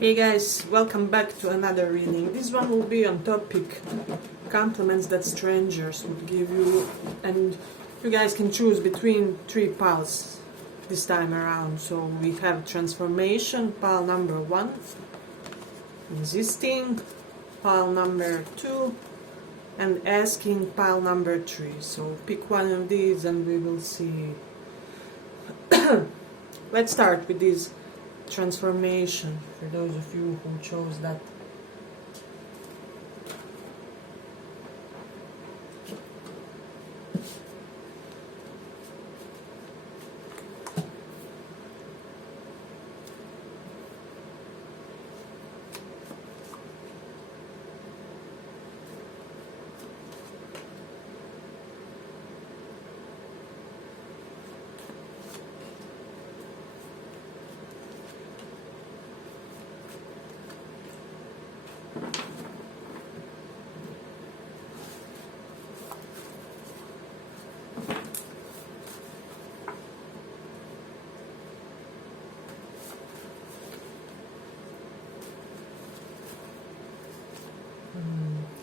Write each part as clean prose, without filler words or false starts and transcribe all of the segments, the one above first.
Hey guys, welcome back to another reading. This one will be on topic compliments that strangers would give you, and you guys can choose between three piles this time around. So we have transformation, pile number 1, resisting, pile number 2, and asking, pile number 3. So pick one of these and we will see. Let's start with this transformation for those of you who chose that.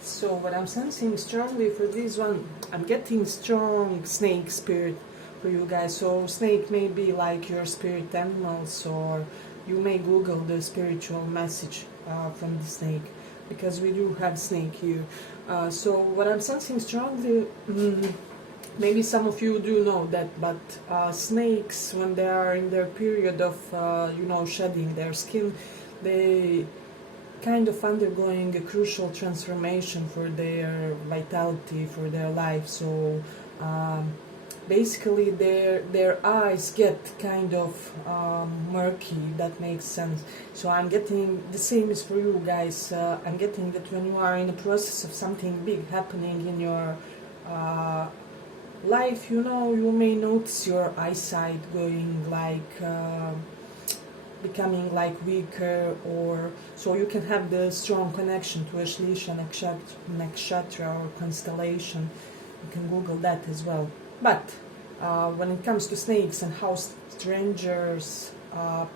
So what I'm sensing strongly for this one, I'm getting strong snake spirit for you guys. So snake may be like your spirit animals, or you may Google the spiritual message from the snake, because we do have snake here. So what I'm sensing strongly, maybe some of you do know that, but snakes, when they are in their period of shedding their skin, they kind of undergoing a crucial transformation for their vitality, for their life. So basically their eyes get kind of murky. That makes sense. So I'm getting the same is for you guys. I'm getting that when you are in the process of something big happening in your life, you may notice your eyesight going like becoming like weaker, or so you can have the strong connection to Ashlisha nakshatra or constellation. You can Google that as well. But when it comes to snakes and how strangers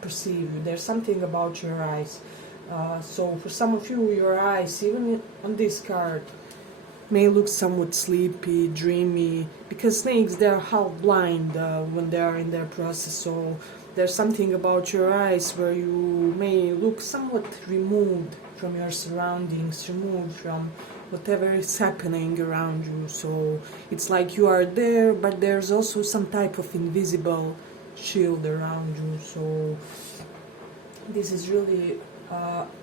perceive you, there's something about your eyes. So for some of you, your eyes, even on this card, may look somewhat sleepy, dreamy, because snakes, they're half blind when they are in their process. So there's something about your eyes where you may look somewhat removed from your surroundings, removed from whatever is happening around you. So it's like you are there, but there's also some type of invisible shield around you. So this is really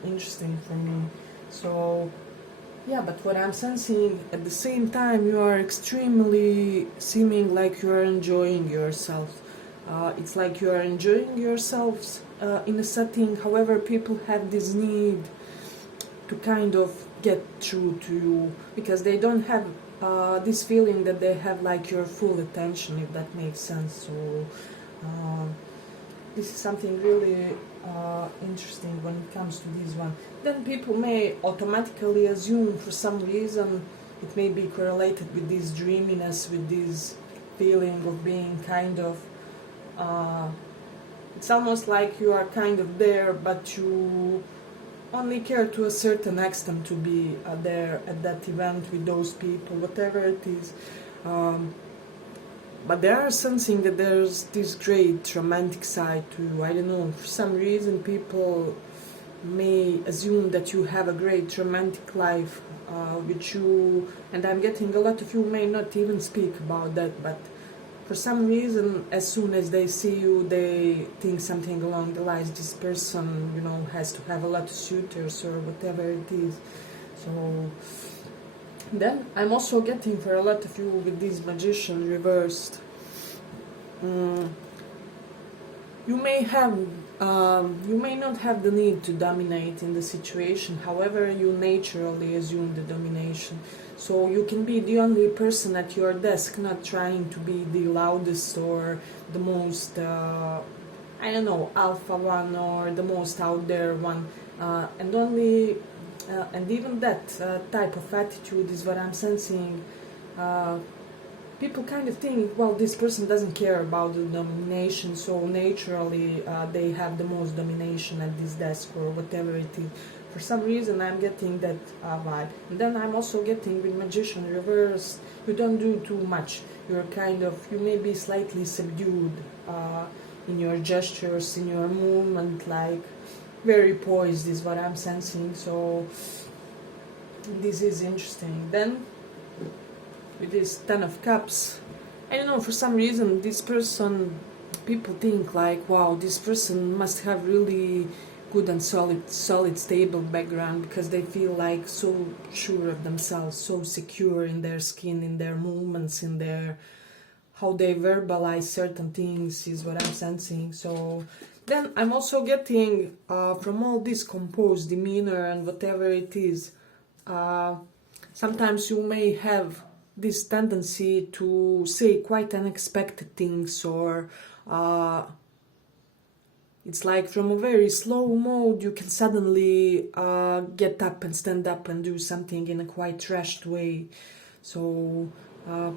interesting for me. So yeah, but what I'm sensing at the same time, you are extremely seeming like you are enjoying yourself. It's like you are enjoying yourselves in a setting. However, people have this need to kind of get through to you, because they don't have this feeling that they have like your full attention, if that makes sense. So this is something really interesting when it comes to this one. Then people may automatically assume, for some reason, it may be correlated with this dreaminess, with this feeling of being kind of it's almost like you are kind of there, but you only care to a certain extent to be there at that event with those people, whatever it is. But they are sensing that there's this great romantic side to you. I don't know, for some reason people may assume that you have a great romantic life with you, and I'm getting a lot of you may not even speak about that, but for some reason, as soon as they see you, they think something along the lines, this person, has to have a lot of suitors or whatever it is. So then I'm also getting for a lot of you with this magician reversed. You may not have the need to dominate in the situation. However, you naturally assume the domination. So you can be the only person at your desk, not trying to be the loudest or the most, alpha one or the most out there one. And even that type of attitude is what I'm sensing people kind of think, well, this person doesn't care about the domination, so naturally they have the most domination at this desk or whatever it is. For some reason I'm getting that vibe. And then I'm also getting with magician reverse, you don't do too much. You may be slightly subdued in your gestures, in your movement, like very poised is what I'm sensing. So this is interesting. Then with this 10 of Cups, I don't know, for some reason this person, people think like, wow, this person must have really good and solid, stable background, because they feel like so sure of themselves, so secure in their skin, in their movements, in their how they verbalize certain things is what I'm sensing. So then I'm also getting from all this composed demeanor and whatever it is, sometimes you may have this tendency to say quite unexpected things, or it's like from a very slow mode you can suddenly get up and stand up and do something in a quite rushed way. So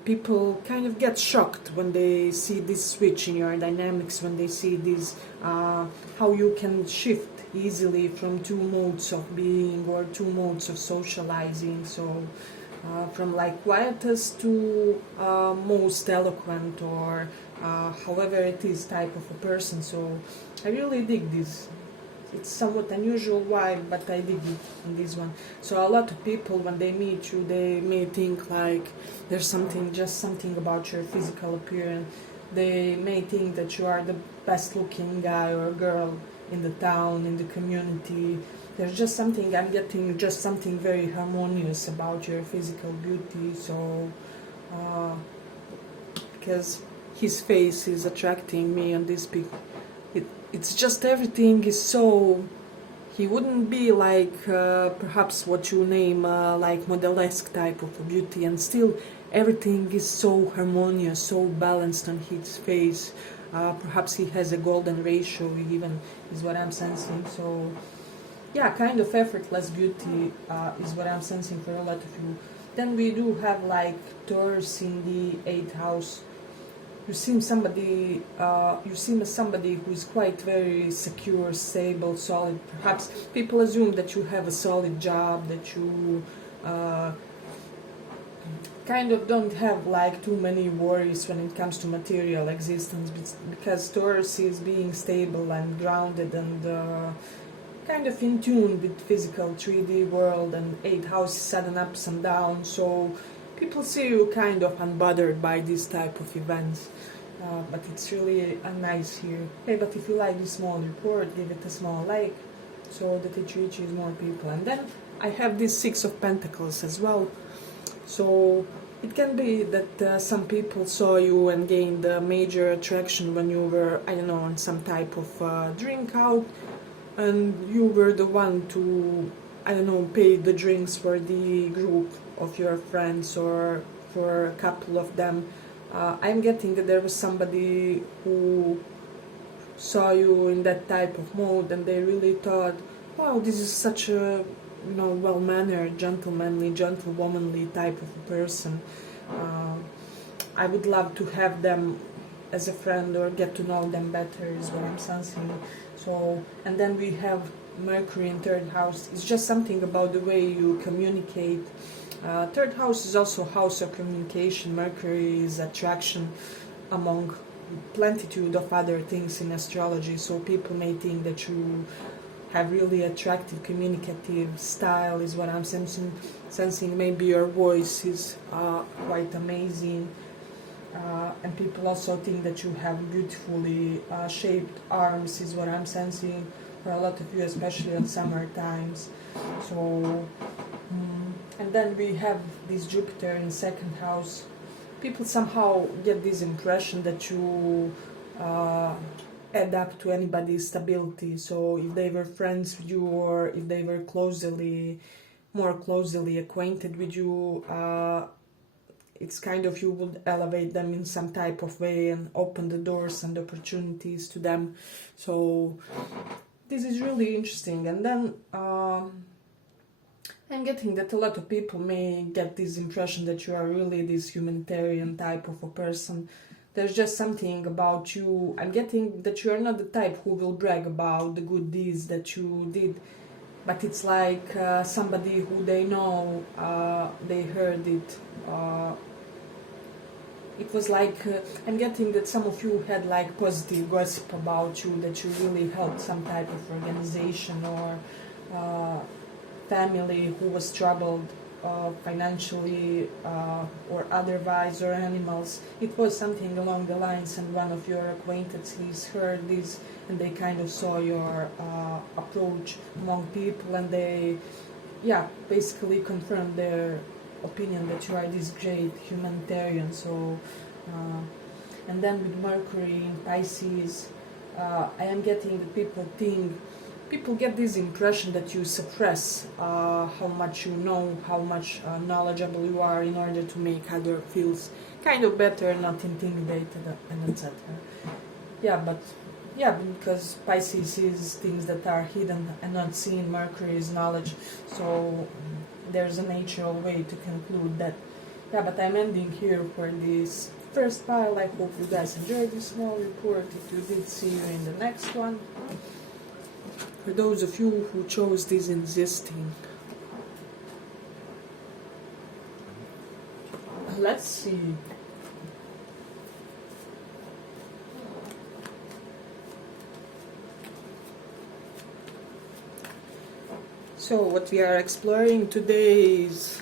people kind of get shocked when they see this switch in your dynamics, when they see this, how you can shift easily from two modes of being or two modes of socializing. So from like quietest to most eloquent, or however it is type of a person. So I really dig this. It's somewhat unusual vibe, but I dig it in this one. So a lot of people, when they meet you, they may think like there's something, just something about your physical appearance. They may think that you are the best looking guy or girl in the town, in the community. There's just something, I'm getting just something very harmonious about your physical beauty. So because his face is attracting me on this pic. It's just everything is so, he wouldn't be like perhaps what you name like modelesque type of a beauty, and still everything is so harmonious, so balanced on his face. Perhaps he has a golden ratio even, is what I'm sensing. So yeah, kind of effortless beauty is what I'm sensing for a lot of you. Then we do have like Taurus in the 8th house. You seem somebody who is quite very secure, stable, solid. Perhaps people assume that you have a solid job, that you kind of don't have like too many worries when it comes to material existence, because Taurus is being stable and grounded and kind of in tune with physical 3D world, and 8th house is sudden ups and downs. So people see you kind of unbothered by this type of events. But it's really nice here. Hey, but if you like this small report, give it a small like, so that it reaches more people. And then I have this 6 of Pentacles as well. So it can be that some people saw you and gained a major attraction when you were, I don't know, on some type of drink out, and you were the one to, I don't know, pay the drinks for the group of your friends or for a couple of them. I'm getting that there was somebody who saw you in that type of mode, and they really thought, wow, this is such a, you know, well-mannered, gentlemanly, gentlewomanly type of a person. I would love to have them as a friend or get to know them better, is what I'm sensing. So, and then we have Mercury in 3rd house. It's just something about the way you communicate. 3rd house is also house of communication. Mercury is attraction, among plenitude of other things in astrology. So people may think that you have really attractive communicative style, is what I'm sensing. Maybe your voice is quite amazing. And people also think that you have beautifully shaped arms, is what I'm sensing for a lot of you, especially at summer times. So and then we have this Jupiter in 2nd house. People somehow get this impression that you add up to anybody's stability. So if they were friends with you, or if they were more closely acquainted with you, it's kind of you would elevate them in some type of way and open the doors and opportunities to them. So this is really interesting. And then I'm getting that a lot of people may get this impression that you are really this humanitarian type of a person. There's just something about you. I'm getting that you are not the type who will brag about the good deeds that you did, but it's like somebody who they know, they heard it. It was like, I'm getting that some of you had like positive gossip about you, that you really helped some type of organization or family who was troubled financially or otherwise, or animals. It was something along the lines, and one of your acquaintances heard this and they kind of saw your approach among people, and they, yeah, basically confirmed their opinion that you are this great humanitarian. So, and then with Mercury in Pisces, I am getting that people get this impression that you suppress how much you know, how much knowledgeable you are, in order to make other feels kind of better, not intimidated, and etc. Yeah, because Pisces is things that are hidden and not seen. Mercury is knowledge, so there's a natural way to conclude that. Yeah, but I'm ending here for this first pile. I hope you guys enjoyed this small report. If you did, see you in the next one. For those of you who chose this existing, let's see. So what we are exploring today is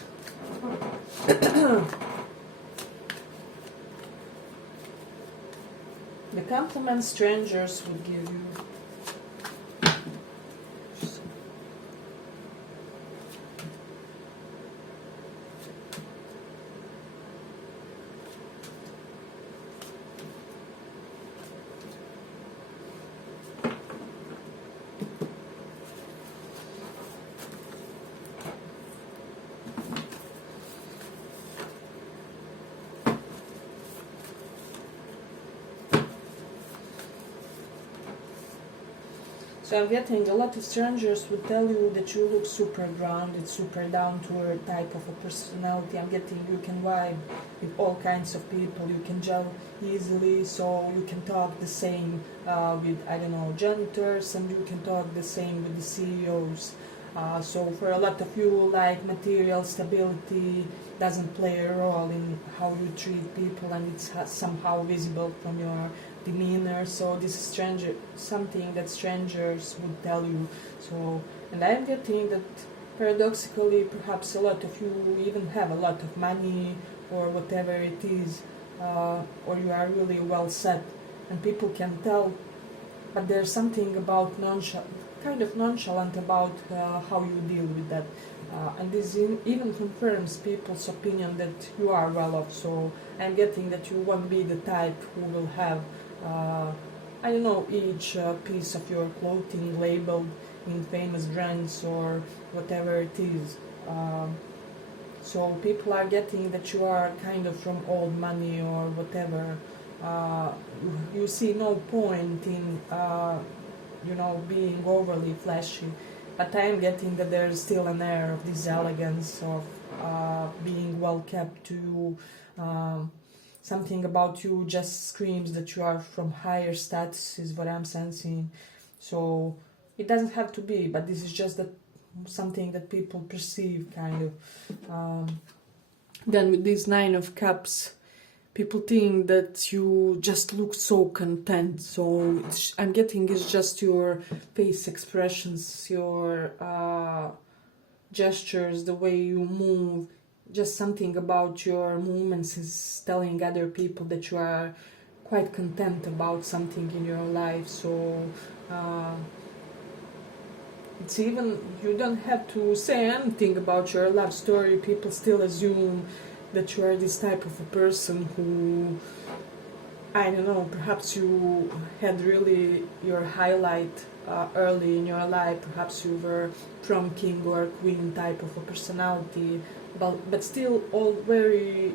the compliments strangers would give you. So I'm getting a lot of strangers would tell you that you look super grounded, super down to earth type of a personality. I'm getting you can vibe with all kinds of people, you can gel easily, so you can talk the same with, I don't know, janitors, and you can talk the same with the CEOs. So for a lot of you, like, material stability doesn't play a role in how you treat people, and it's somehow visible from your demeanor. So this is something that strangers would tell you. So, and I'm getting that paradoxically, perhaps a lot of you even have a lot of money or whatever it is, or you are really well set, and people can tell. But there's something about kind of nonchalant about how you deal with that, and this even confirms people's opinion that you are well off. So I'm getting that you won't be the type who will have I don't know, each piece of your clothing labeled in famous brands or whatever it is. So people are getting that you are kind of from old money or whatever. You see no point in being overly flashy, but I am getting that there is still an air of this elegance of being well kept to. Something about you just screams that you are from higher status, is what I'm sensing. So it doesn't have to be, but this is just something that people perceive, kind of. Then with this 9 of Cups, people think that you just look so content. So I'm getting it's just your face expressions, your gestures, the way you move. Just something about your movements is telling other people that you are quite content about something in your life. So it's even, you don't have to say anything about your love story. People still assume that you are this type of a person who, I don't know, perhaps you had really your highlight early in your life. Perhaps you were prom king or queen type of a personality. But still, all very,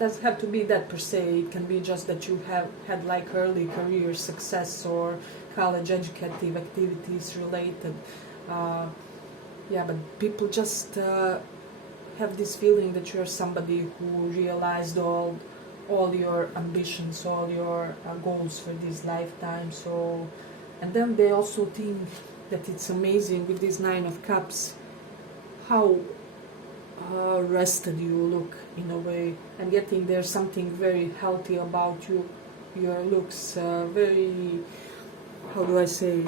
doesn't have to be that per se. It can be just that you have had like early career success or college educative activities related. yeah, but people just have this feeling that you're somebody who realized all your ambitions, all your goals for this lifetime. So, and then they also think that it's amazing with this Nine of Cups how rested you look in a way. I'm getting there's something very healthy about you. Your looks very, how do I say?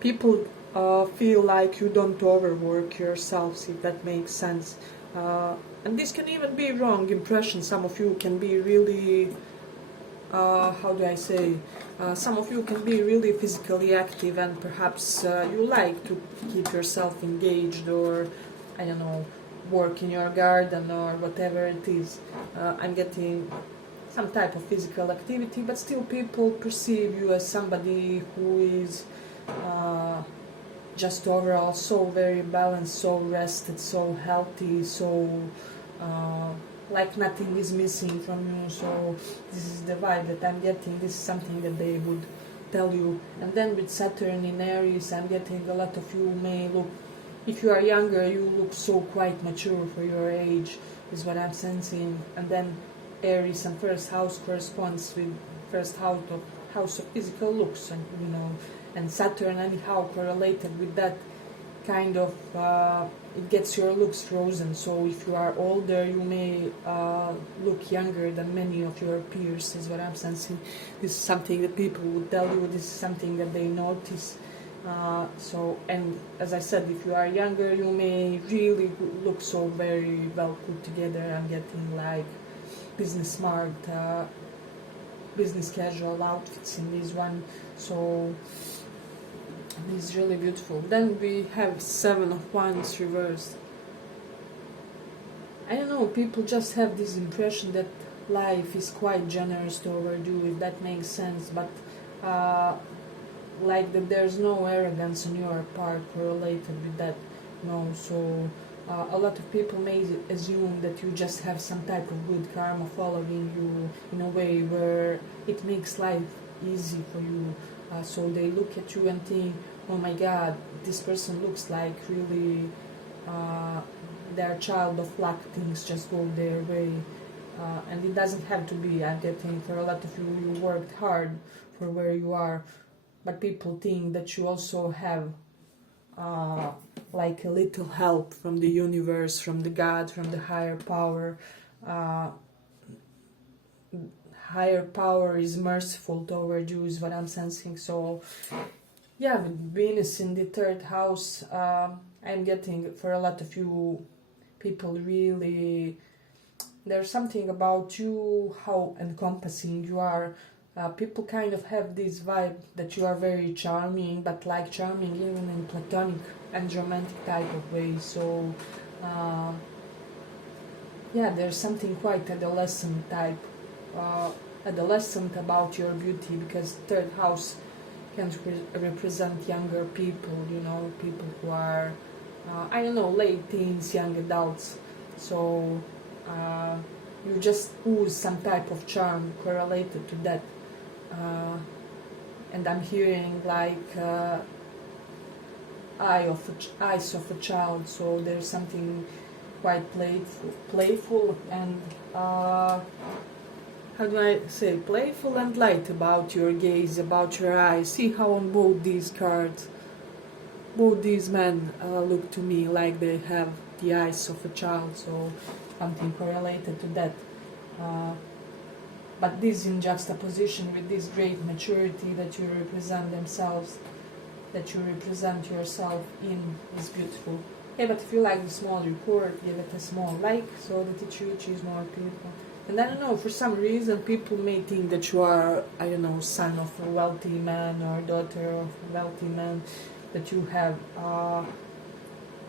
People feel like you don't overwork yourselves, if that makes sense. And this can even be wrong impression. Some of you can be really, how do I say? Some of you can be really physically active, and perhaps you like to keep yourself engaged, or I don't know, work in your garden or whatever it is. I'm getting some type of physical activity, but still people perceive you as somebody who is just overall so very balanced, so rested, so healthy, so like nothing is missing from you. So this is the vibe that I'm getting. This is something that they would tell you. And then with Saturn in Aries, I'm getting a lot of you may look, if you are younger, you look so quite mature for your age, is what I'm sensing. And then Aries and first house corresponds with first house of physical looks, and you know, and Saturn anyhow correlated with that kind of it gets your looks frozen. So if you are older, you may look younger than many of your peers, is what I'm sensing. This is something that people would tell you. This is something that they notice. So, and as I said, if you are younger, you may really look so very well put together. I'm getting like business smart, business casual outfits in this one. So this is really beautiful. Then we have Seven of Wands reversed. I don't know, people just have this impression that life is quite generous toward you, if that makes sense, but like that there's no arrogance on your part correlated with that. No, so a lot of people may assume that you just have some type of good karma following you in a way where it makes life easy for you. So they look at you and think, oh my god, this person looks like really they're a child of luck, things just go their way. And it doesn't have to be. I'm getting for a lot of you, you worked hard for where you are, but people think that you also have like a little help from the universe, from the God, from the higher power. Higher power is merciful toward you, is what I'm sensing. So yeah, with Venus in the third house, I'm getting for a lot of you people really, there's something about you, how encompassing you are. People kind of have this vibe that you are very charming, but like charming even in platonic and romantic type of way. So yeah, there's something quite adolescent type, adolescent about your beauty, because third house can represent younger people, you know, people who are, I don't know, late teens, young adults. So you just ooze some type of charm correlated to that. And I'm hearing like eyes of a child, so there's something quite playful and how do I say, playful and light about your gaze, about your eyes. See how on both these cards, both these men look to me like they have the eyes of a child, so something correlated to that. But this in juxtaposition with this great maturity that you represent themselves, that you represent yourself in, is beautiful. Yeah, but if you like the small report, give it a small like so that it reaches more people. And I don't know, for some reason people may think that you are, I don't know, son of a wealthy man or daughter of a wealthy man, that you have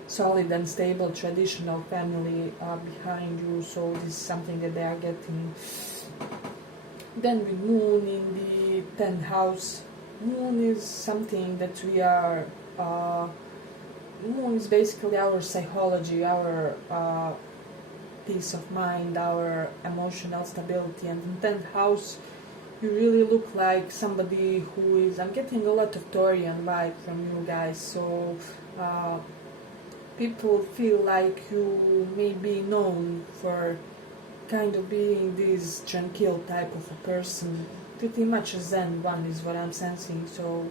solid and stable traditional family behind you, so this is something that they are getting. Then with Moon in the 10th house, Moon is something that we are, Moon is basically our psychology, our peace of mind, our emotional stability, and in 10th house you really look like somebody who is, I'm getting a lot of Taurian vibe from you guys, so people feel like you may be known for kind of being this tranquil type of a person, pretty much a Zen one is what I'm sensing. So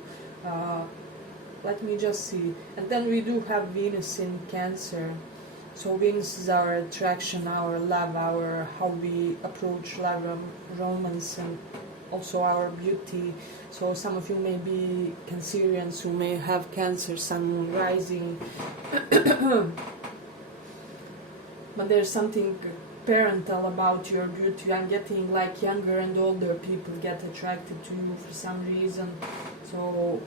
let me just see. And then we do have Venus in Cancer. So Venus is our attraction, our love, our how we approach love, romance, and also our beauty. So some of you may be Cancerians who may have Cancer, Sun, Moon, Rising. But there's something parental about your beauty. I'm getting like younger and older people get attracted to you for some reason. So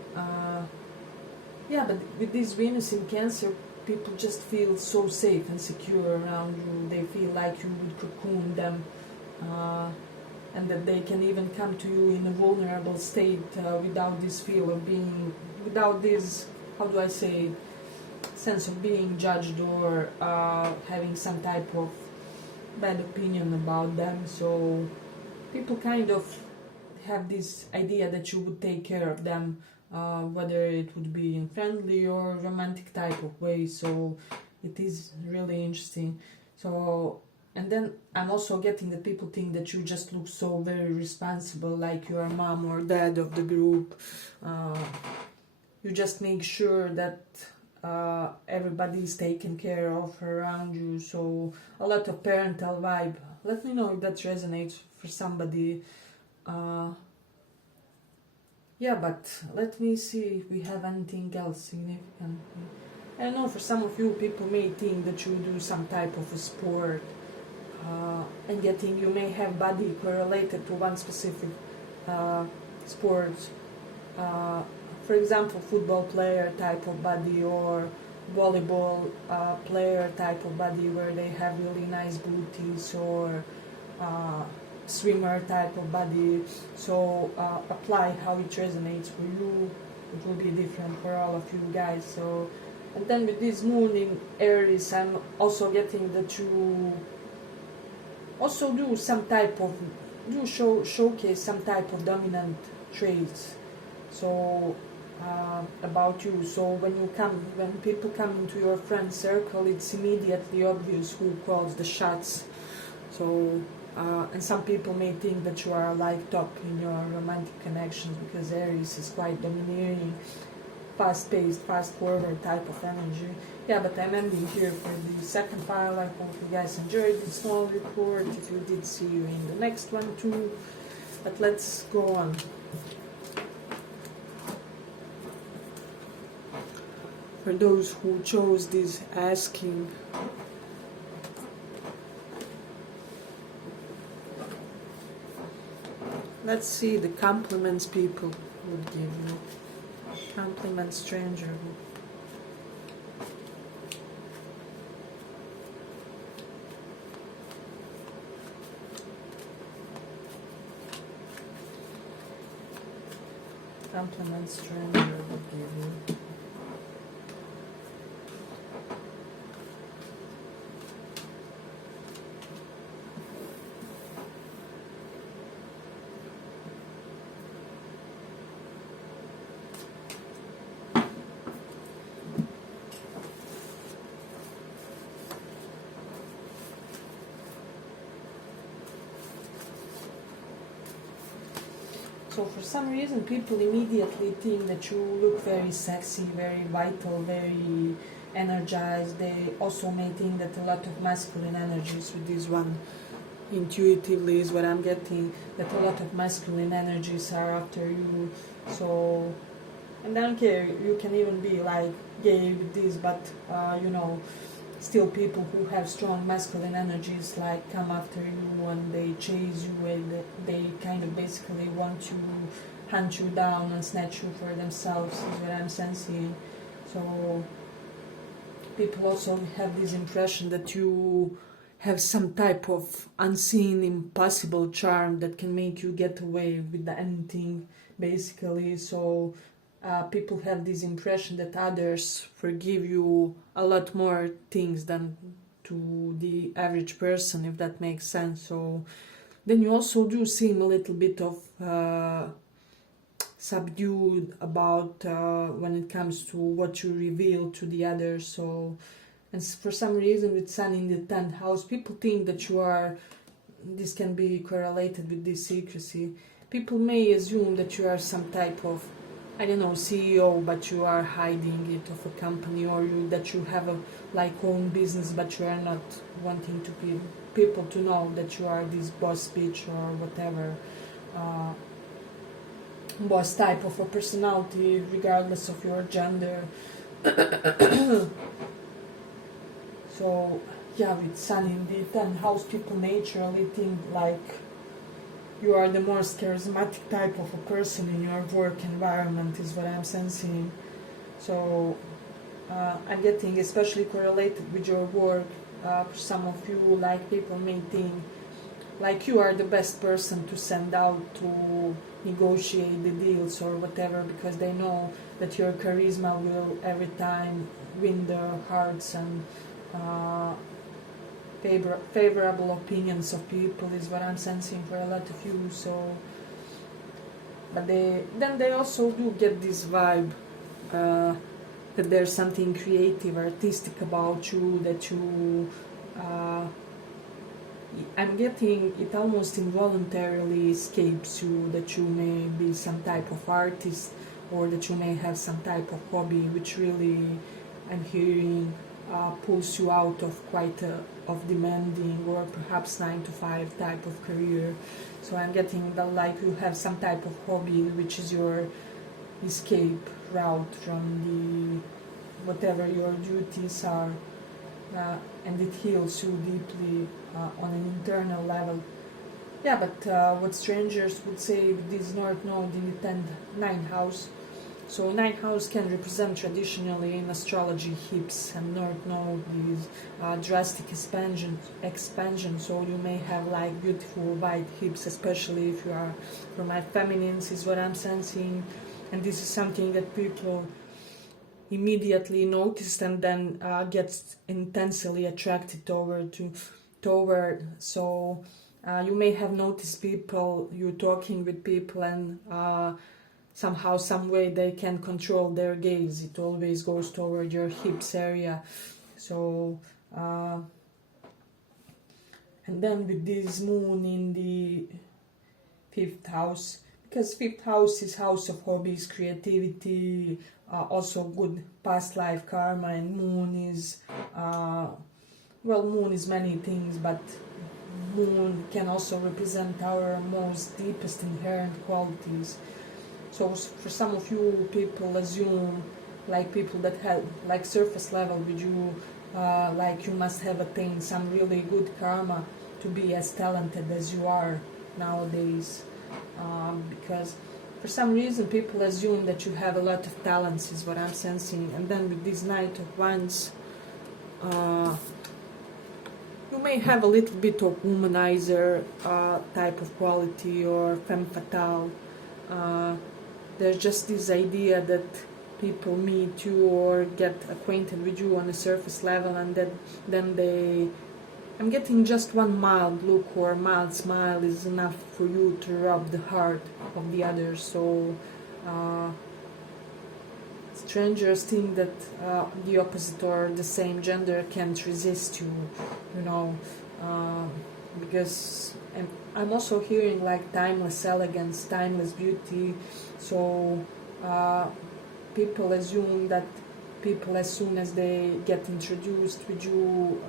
yeah, but with this Venus in Cancer, people just feel so safe and secure around you. They feel like you would cocoon them, and that they can even come to you in a vulnerable state without this feel of being, without this, how do I say it, sense of being judged or having some type of bad opinion about them. So people kind of have this idea that you would take care of them, whether it would be in friendly or romantic type of way. So it is really interesting. So, and then I'm also getting that people think that you just look so very responsible, like you are mom or dad of the group. You just make sure that everybody is taken care of around you. So a lot of parental vibe. Let me know if that resonates for somebody. Yeah, but let me see if we have anything else significant. I don't know, for some of you, people may think that you do some type of a sport, and getting you may have body correlated to one specific sport. For example, football player type of body, or volleyball player type of body where they have really nice booties, or swimmer type of body. So apply how it resonates for you. It will be different for all of you guys. So, and then with this moon in Aries, I'm also getting that you also do some type of showcase some type of dominant traits. So about you. So when people come into your friend circle, it's immediately obvious who calls the shots. So and some people may think that you are like top in your romantic connections, because Aries is quite domineering, fast-paced, fast-forward type of energy. Yeah, but I'm ending here for the second file. I hope you guys enjoyed this small report. If you did, see you in the next one too. But let's go on. For those who chose this asking, let's see the compliments people would give you. Compliment stranger. Compliment stranger would give you. So for some reason, people immediately think that you look very sexy, very vital, very energized. They also may think that a lot of masculine energies with this one, intuitively is what I'm getting, that a lot of masculine energies are after you. So, and I don't care, you can even be like gay with this, but you know, still people who have strong masculine energies like come after you and they chase you, and they kind of basically want to hunt you down and snatch you for themselves, is what I'm sensing. So people also have this impression that you have some type of unseen, impossible charm that can make you get away with anything, basically. So people have this impression that others forgive you a lot more things than to the average person, if that makes sense. So then you also do seem a little bit of subdued about when it comes to what you reveal to the others. So, and for some reason with Sun in the 10th house, people think that you are, this can be correlated with this secrecy. People may assume that you are some type of, I don't know, CEO, but you are hiding it of a company, or that you have a like own business, but you are not wanting to be people to know that you are this boss bitch or whatever boss type of a personality, regardless of your gender. So yeah, with Sun in the 10th house, people naturally think like you are the most charismatic type of a person in your work environment, is what I'm sensing. So I'm getting especially correlated with your work. For some of you, like people may think like you are the best person to send out to negotiate the deals or whatever, because they know that your charisma will every time win the hearts and favorable opinions of people, is what I'm sensing for a lot of you. So, but they also do get this vibe that there's something creative, artistic about you, that you I'm getting it almost involuntarily escapes you, that you may be some type of artist, or that you may have some type of hobby which really, I'm hearing, pulls you out of quite of demanding or perhaps 9 to 5 type of career. So I'm getting that like you have some type of hobby which is your escape route from the whatever your duties are, and it heals you deeply on an internal level. Yeah, but what strangers would say with this North Node in the 10th, 9th house. So 9th house can represent traditionally in astrology hips, and North Node is drastic expansion. So you may have like beautiful wide hips, especially if you are from my feminines, is what I'm sensing. And this is something that people immediately noticed and then gets intensely attracted toward. So you may have noticed people, you're talking with people, and somehow, some way they can control their gaze. It always goes toward your hips area. So and then with this moon in the 5th house, because 5th house is house of hobbies, creativity, also good past life karma, and moon is moon is many things, but moon can also represent our most deepest inherent qualities. So for some of you, people assume, like people that have like surface level with you, like you must have attained some really good karma to be as talented as you are nowadays, because for some reason people assume that you have a lot of talents, is what I'm sensing. And then with this Knight of Wands, you may have a little bit of womanizer type of quality, or femme fatale. There's just this idea that people meet you or get acquainted with you on a surface level, and then I'm getting just one mild look or mild smile is enough for you to rub the heart of the other. So strangers think that the opposite or the same gender can't resist you, because I'm also hearing like timeless elegance, timeless beauty. So people assume that people, as soon as they get introduced with you,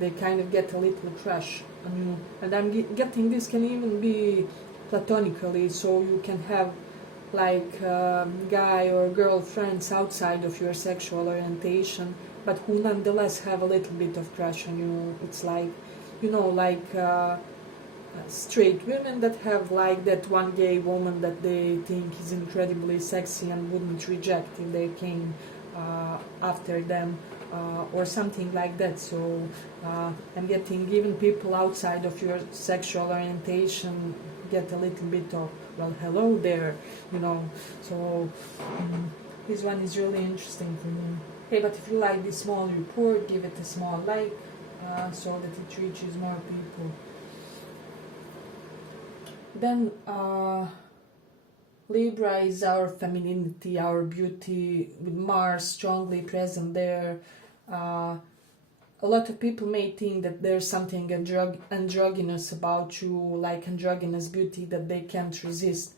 they kind of get a little crush on you. And I'm getting this can even be platonically, so you can have like guy or girl friends outside of your sexual orientation, but who nonetheless have a little bit of crush on you. It's like, straight women that have like that one gay woman that they think is incredibly sexy and wouldn't reject if they came after them, or something like that. So I'm getting even people outside of your sexual orientation get a little bit of, well, hello there, So this one is really interesting for me. Hey, but if you like this small report, give it a small like, so that it reaches more people. Then Libra is our femininity, our beauty, with Mars strongly present there. A lot of people may think that there's something androgynous about you, like androgynous beauty that they can't resist.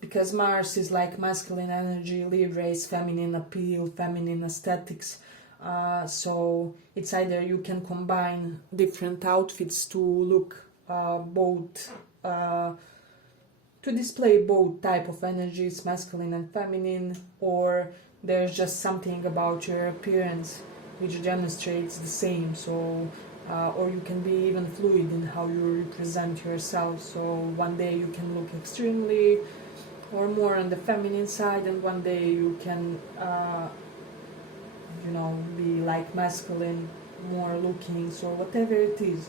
Because Mars is like masculine energy, Libra is feminine appeal, feminine aesthetics. So it's either you can combine different outfits to look both, to display both type of energies, masculine and feminine, or there's just something about your appearance which demonstrates the same. So or you can be even fluid in how you represent yourself. So one day you can look extremely or more on the feminine side, and one day you can be like masculine, more looking. So whatever it is.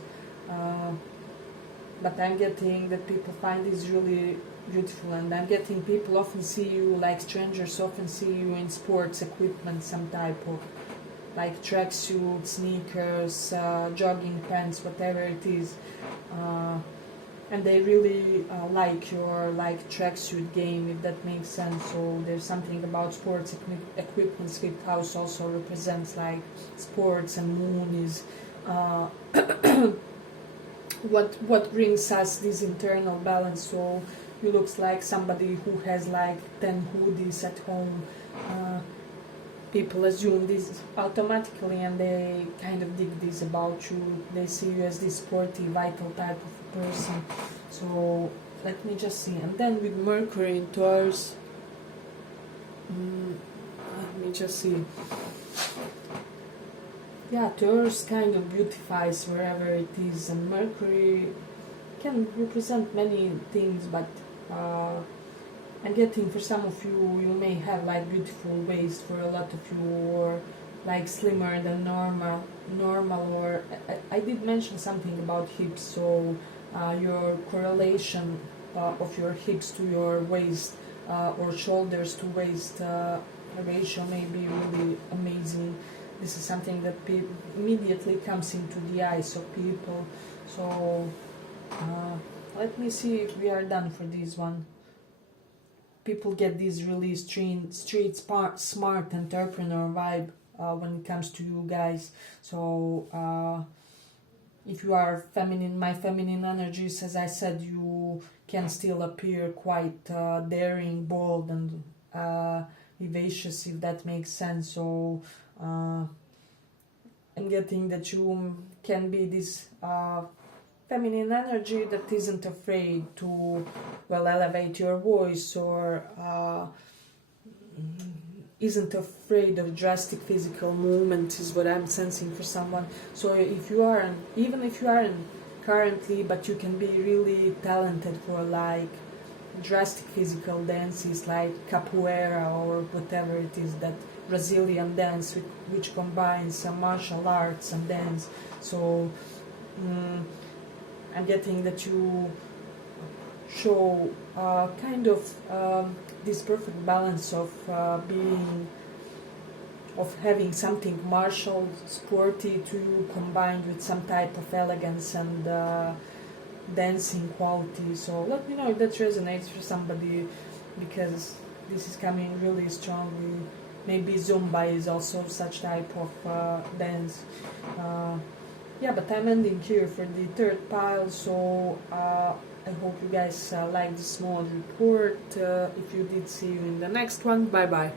But I'm getting that people find this really beautiful, and I'm getting people often see you, like strangers often see you in sports equipment, some type of like tracksuit, sneakers, jogging pants, whatever it is, and they really like your like tracksuit game, if that makes sense. So there's something about sports equipment. Fifth house also represents like sports, and moon is what brings us this internal balance. So you looks like somebody who has like 10 hoodies at home. People assume this automatically, and they kind of dig this about you. They see you as this sporty, vital type of person. So let me just see. And then with Mercury in Taurus, let me just see. Yeah, Taurus kind of beautifies wherever it is, and Mercury can represent many things, but I'm getting for some of you, you may have like beautiful waist, for a lot of you, or like slimmer than normal, or I did mention something about hips. So your correlation of your hips to your waist, or shoulders to waist ratio may be really amazing. This is something that immediately comes into the eyes of people. So let me see if we are done for this one. People get this really street smart entrepreneur vibe when it comes to you guys. So if you are feminine, my feminine energies, as I said, you can still appear quite daring, bold, and vivacious, if that makes sense. So I'm getting that you can be this feminine energy that isn't afraid to, well, elevate your voice, or isn't afraid of drastic physical movement, is what I'm sensing for someone. So if you aren't, even if you aren't currently, but you can be really talented for like drastic physical dances like capoeira or whatever it is, that Brazilian dance which combines some martial arts and dance. So I'm getting that you show kind of this perfect balance of having something martial, sporty to you, combined with some type of elegance and dancing quality. So let me know if that resonates for somebody, because this is coming really strongly. Maybe Zumba is also such type of dance. Yeah, but I'm ending here for the third pile. So I hope you guys like this small report. If you did, see you in the next one. Bye bye.